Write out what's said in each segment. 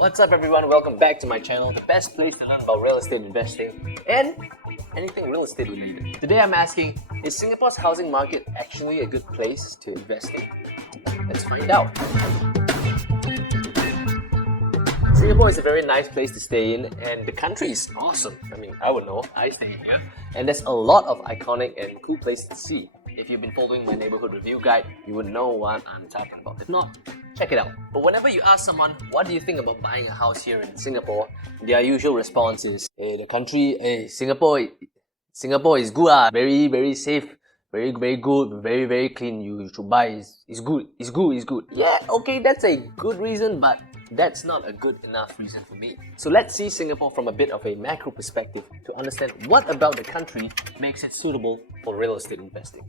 What's up everyone, welcome back to my channel, the best place to learn about real estate investing and anything real estate related. Today I'm asking, is Singapore's housing market actually a good place to invest in? Let's find out. Singapore is a very nice place to stay in and the country is awesome. I mean, I would know, I stay here. And there's a lot of iconic and cool places to see. If you've been following my neighborhood review guide, you would know what I'm talking about. If not, check it out. But whenever you ask someone, what do you think about buying a house here in Singapore? Their usual response is, Singapore is good, very safe, very good, very clean. You should buy, it's good. Yeah, okay, that's a good reason, but that's not a good enough reason for me. So let's see Singapore from a bit of a macro perspective to understand what about the country makes it suitable for real estate investing.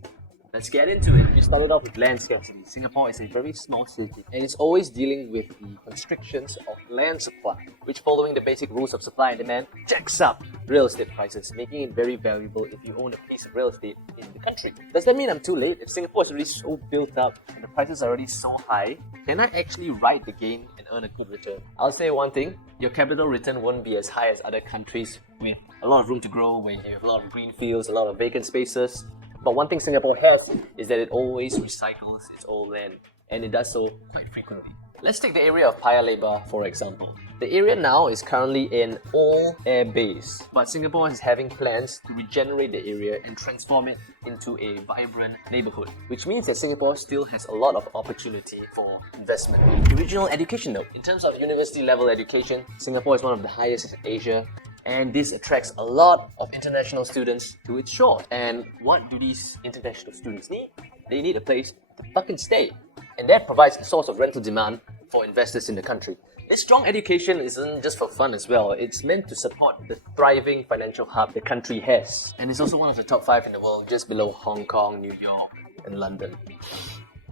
Let's get into it. We started off with land scarcity. Singapore is a very small city and it's always dealing with the constrictions of land supply, which following the basic rules of supply and demand, jacks up real estate prices, making it very valuable if you own a piece of real estate in the country. Does that mean I'm too late? If Singapore is already so built up and the prices are already so high, can I actually ride the gain and earn a good return? I'll say one thing, your capital return won't be as high as other countries with a lot of room to grow, where you have a lot of green fields, a lot of vacant spaces. But one thing Singapore has is that it always recycles its old land, and it does so quite frequently. Let's take the area of Paya Lebar for example. The area now is currently an all-air base, but Singapore is having plans to regenerate the area and transform it into a vibrant neighborhood, which means that Singapore still has a lot of opportunity for investment. The regional education though, in terms of university level education, Singapore is one of the highest in Asia, and this attracts a lot of international students to its shore. And what do these international students need? They need a place to fucking stay. And that provides a source of rental demand for investors in the country. This strong education isn't just for fun as well, it's meant to support the thriving financial hub the country has. And it's also one of the top 5 in the world, just below Hong Kong, New York, and London.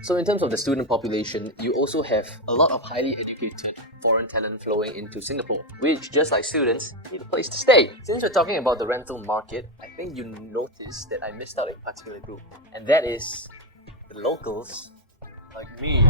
So in terms of the student population, you also have a lot of highly educated foreign talent flowing into Singapore, which, just like students, need a place to stay. Since we're talking about the rental market, I think you noticed that I missed out a particular group, and that is the locals like me.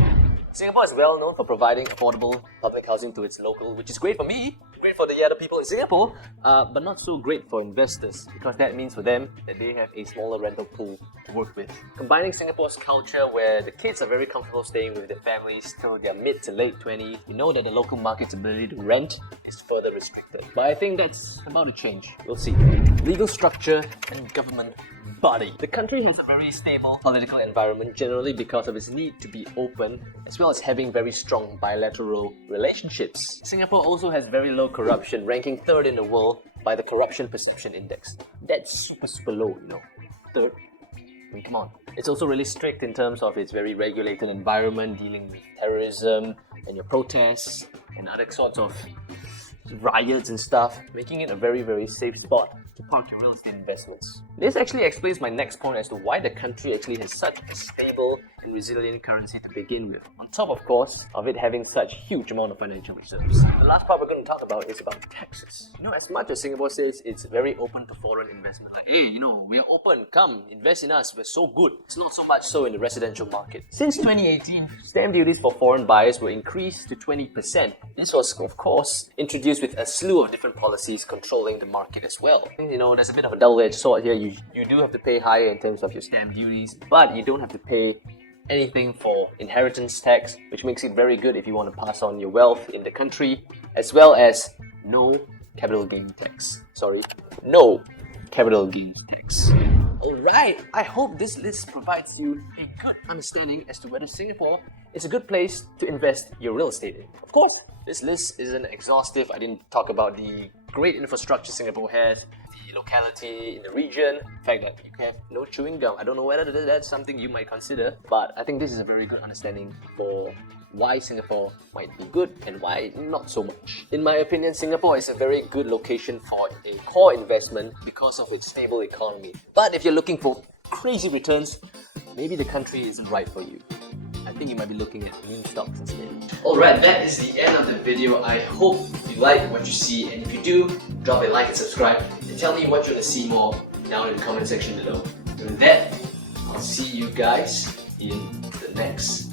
Singapore is well known for providing affordable public housing to its local, which is great for me, great for the other people in Singapore, but not so great for investors because that means for them that they have a smaller rental pool to work with. Combining Singapore's culture where the kids are very comfortable staying with their families till their mid to late 20s, you know that the local market's ability to rent is further restricted. But I think that's about to change. We'll see. Legal structure and government body. The country has a very stable political environment generally because of its need to be open as well as having very strong bilateral relationships. Singapore also has very low corruption, ranking 3rd in the world by the Corruption Perception Index. That's super low, you know. 3rd? I mean, come on. It's also really strict in terms of its very regulated environment, dealing with terrorism and your protests and other sorts of riots and stuff, making it a very safe spot to park your real estate investments. This actually explains my next point as to why the country actually has such a stable and resilient currency to begin with, on top of course of it having such huge amount of financial reserves. The last part we're going to talk about is about taxes. You know, as much as Singapore says it's very open to foreign investment, like, hey, you know, we're open, come, invest in us, we're so good. It's not so much so in the residential market. Since 2018, stamp duties for foreign buyers were increased to 20%. This was, of course, introduced with a slew of different policies controlling the market as well. You know, there's a bit of a double-edged sword here. You do have to pay higher in terms of your stamp duties, but you don't have to pay anything for inheritance tax, which makes it very good if you want to pass on your wealth in the country, as well as no capital gain tax. No capital gain tax. Alright, I hope this list provides you a good understanding as to whether Singapore is a good place to invest your real estate in. Of course, this list isn't exhaustive. I didn't talk about the great infrastructure Singapore has, the locality in the region, the fact that you have no chewing gum. I don't know whether that's something you might consider, but I think this is a very good understanding for why Singapore might be good and why not so much. In my opinion, Singapore is a very good location for a core investment because of its stable economy. But if you're looking for crazy returns, maybe the country isn't right for you. I think you might be looking at meme stocks instead. Alright, that is the end of the video. I hope you like what you see, and if you do, drop a like and subscribe and tell me what you want to see more down in the comment section below. And with that, I'll see you guys in the next